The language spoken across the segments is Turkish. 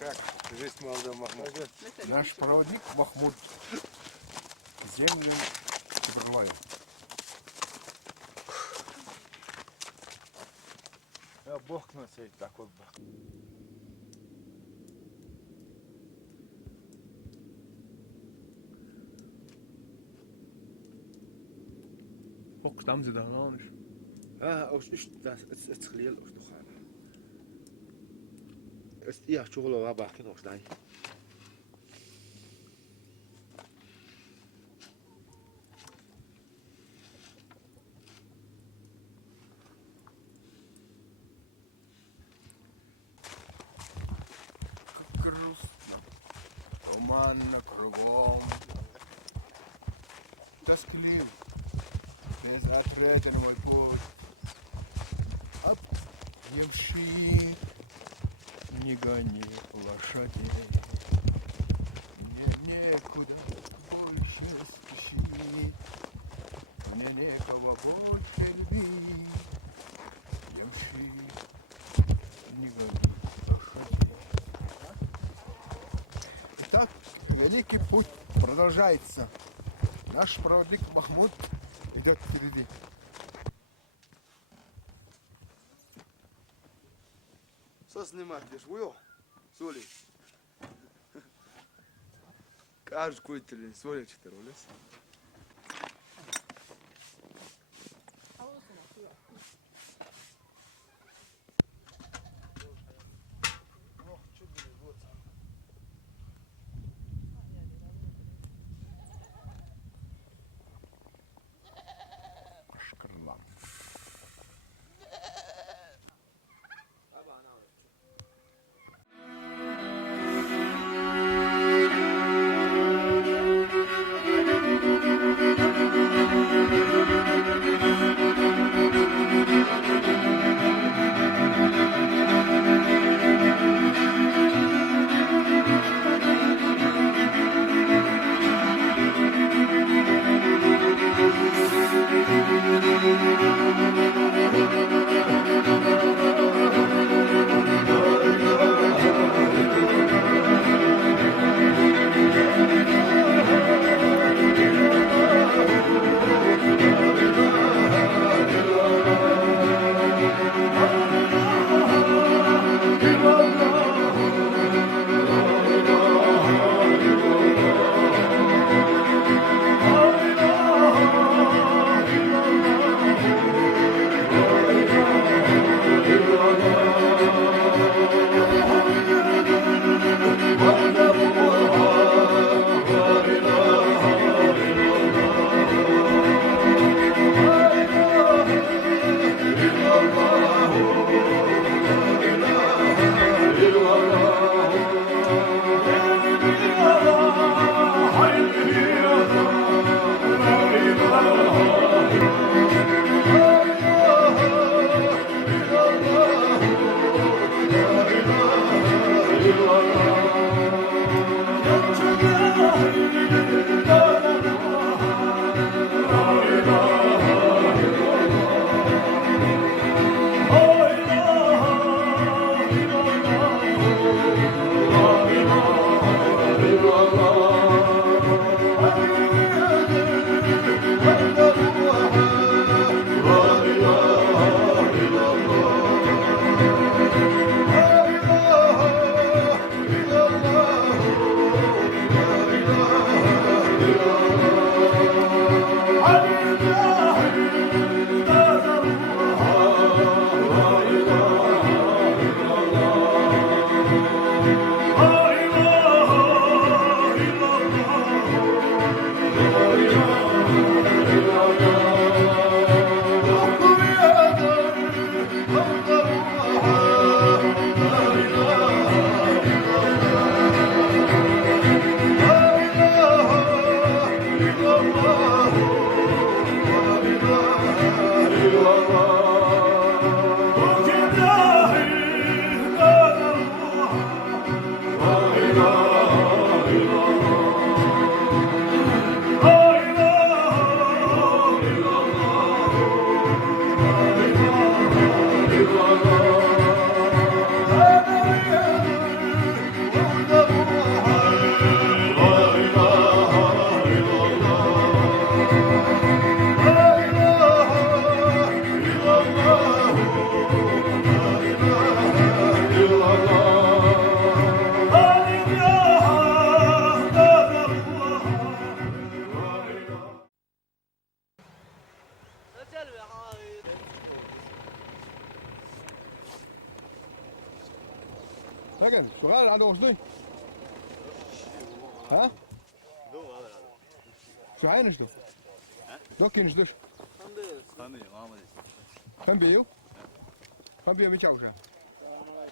Как жизнь молодой Махмуд? Наш проводник Махмуд землю Тиберлаем. Бог на цей так от бах. Ook tam ze dan anders. Aus ist das es خليل aus doch haben. Es ja شغل رابع كده aus داي. Грустно. Туманно кругом. Тоскливо. Безответен мой путь. Объемши, не гони лошадей. Мне некуда больше спешить. Мне некого больше любить. Объемши, не гони лошадей. Итак, великий путь продолжается. Наш проводник Махмуд идет впереди. Só snimat лишь уё. Соли. Каждый куйтели соли 4 лес. Шкарлам. Hakan, sual ada osdun. Ha? Şu aynı işte. Dokin işte. Tanıyorum ama Kan biyo. Kan biyo mi çavuşa.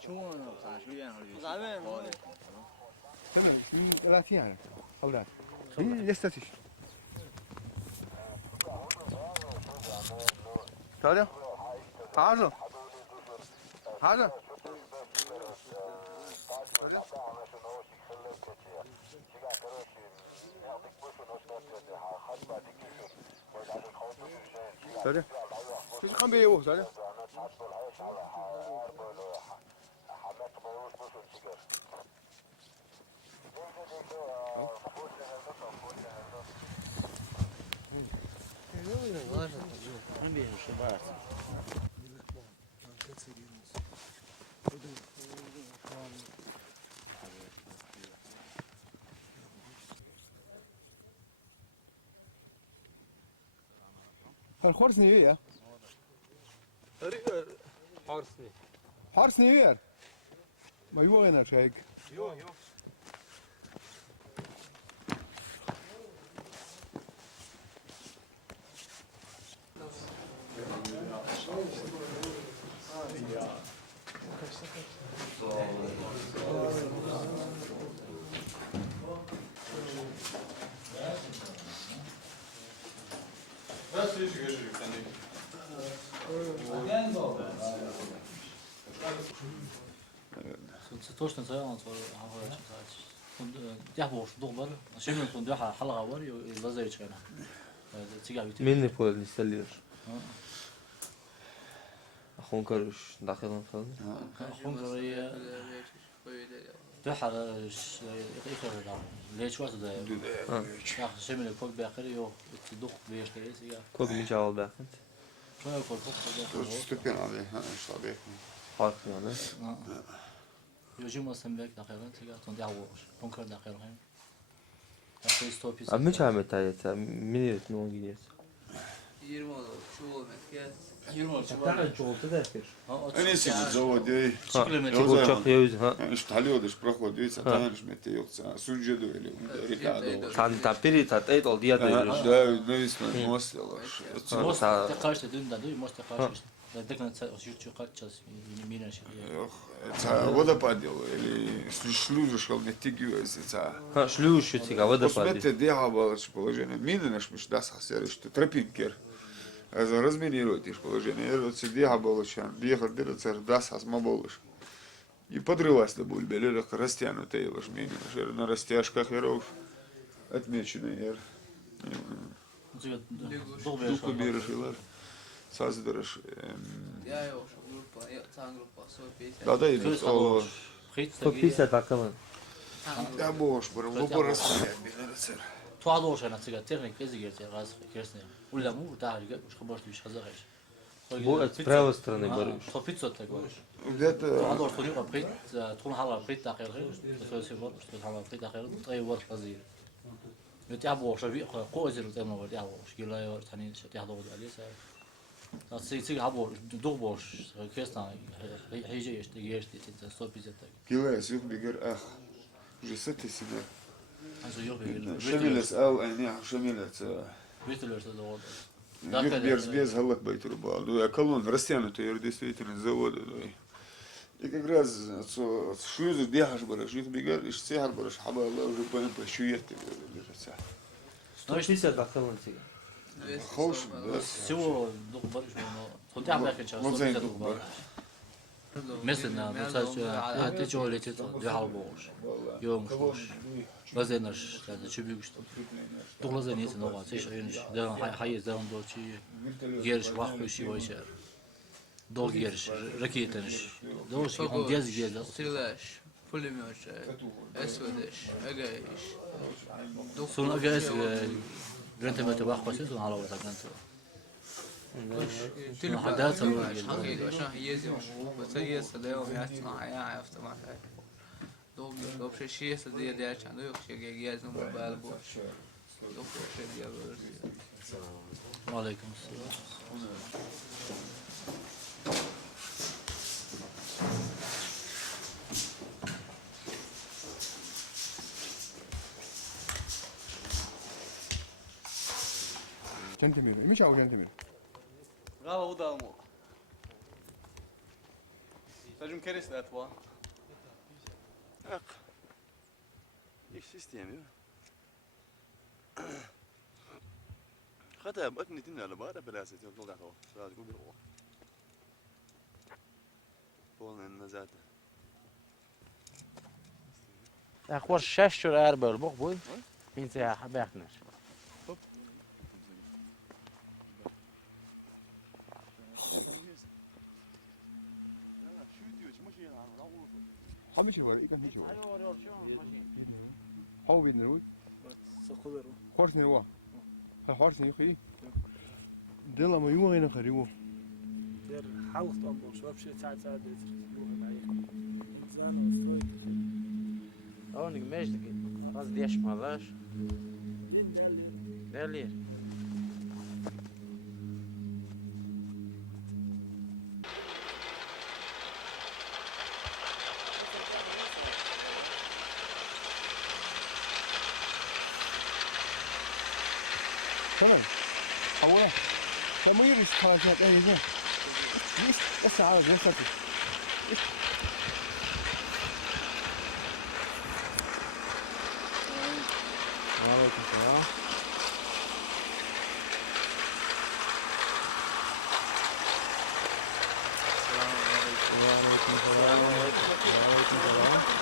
çoğunu sen şu yan alıyorsun. Tamam, şu lati yani. Havlat. Yestatiş. Tadio. Hazır. Hazır. Tadio. Şu kan biyo, tadio. الخرس نيويا حارس نيوير ما يبغى هنا شيء Så Torsten säger han så han har inte sagt. Und jag bor så dåligt. Jag känner att det har halva år och vad säger jag? Det tycker jag. مني بول نستلير أخون كروش داخلهم فلان Hon det har jag då. Lech vad det är. Jag känner att folk bäcker ju ett dock bäst det är jag. كل من جوال باخد Tror jag folk det. Stücken abi. Ha, işte abi. حارق يعني Jag måste sen väck där själv tycker jag att jag har hon kan där själv hem. Jag ska stå på. أما مش عم تايت مني رتنون جديد 20 شغل مكان تعال جول تذكر En iyisi bu zavodi. تقول شق يوز ها İşte halıyordu, prohodio i satanaš mete yoksa sunca da öyle. Ricado. كان تعبيري تعطيت all ديات Da, nevisno mostilo. Måste det kanske du där du måste kanske. Det kan inte så ju kanske mina sig. Yok. Ça vodopadilo ili služiš al ne tigivezi ça. ها شلو شو تيجا ودا فادي Посмете диаболоч положение. Миненеш миш да сасериш te трепинкер. За разминировать положение. Это все диаболочан. Бехар дырцер да сас маболыш. И подрывать на бульбе, растянутые лишь миненеш. На растяжках веров отмечены. Дуку биржилар. Саздырыш. يا يا شو جروبا يا تان جروبا سو بيس Да идут. О, فبيسا تاكمان да бош, бро расстояние. توعدوا عشان تيجي تكنيك كذي جرت غاز كرسنا ولا مو تعال مش خبرت مش خزاغش بو от правой стороны борюсь то пиццу так говоришь Где-то توعدوا что не بريت تكون حاله بريت داخل غير بس سيفر что حاله بريت داخل طيب ورق قصير يتعبوا شو في قوزر وتم ورد يعبوا شكله يور ثاني شو يحضروا عليه تيجي عبوا دوبوش كرسنا هيجي يشتغل ستوب بيزتك كيلا سيخ بيجر اخ. جسد سنة. alltså jag vill شملت او اني شملت. vet du det Их без галак байтурба. Ну я колон растянутый, действительно завод. И как раз шлюзы дяхаш бараш, их бегал, и сехар бараш, хаба Allah уже понял, по щует тебе. فبيسا تاكمان تيجا Хош, да. всего دوبار شو هو تعب لك ان Вот за это бар. مثلا مثلا انت جو اللي تحاربوش يوم خوش لازنش هذا شو بيقول دول لازن يتنوع تيش عينش ده حي ده دول شيء جيرش واحد شيء ويشار دول جيرش ركيتنش دول شيء هم جاز جاز سلاش فوليموش اسودش اجايش سون اجاز جرنت ما تبغى خاصة سون على وقت جرنت حداثة حقيقي عشان يزي بس هي صدق ويعطنا يا عرفت ما دوغ دوغ شيء صدق ده عشان دوغ شيء جاز موبايل بوش دوغ شيء ديال وعليكم السلام 젠틀맨. 이미 차고 젠틀맨. Gala o da mı? Sacım keres de atva. İş isteyemiyor. Hatta bak nitin ala bana belaseti yok da o. Sadece bir o. Bolun zaten. اخبار 6 شهر اربل بخ بوي انت يا حباكنر 하미치 와라 이건 미치 와라. 하우 비네 우. 코르스네 와. 하 코르스네 خي. دلا ما يوم هنا خريوه. Der Haus am Busch, was für Zeit das ist. اونك ماجد راس ديش مالاش دالير تمام. أولا. فما يريش خلاص أي زين. ليش الساعة جلستي. عليكم السلام وعليكم السلام وعليكم السلام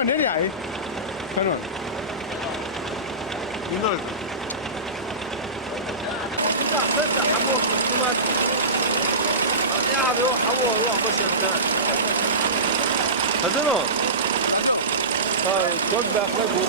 kanal nereye ait? Kanal. Bunlar. Sen de hamur, kumat. يا هذا روح هو روح بس انت Kadın o. Çok bekle bu.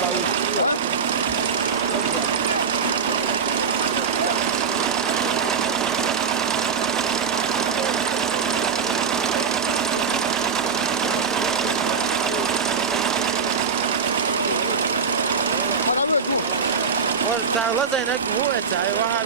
تعال زينك هو تعال واحد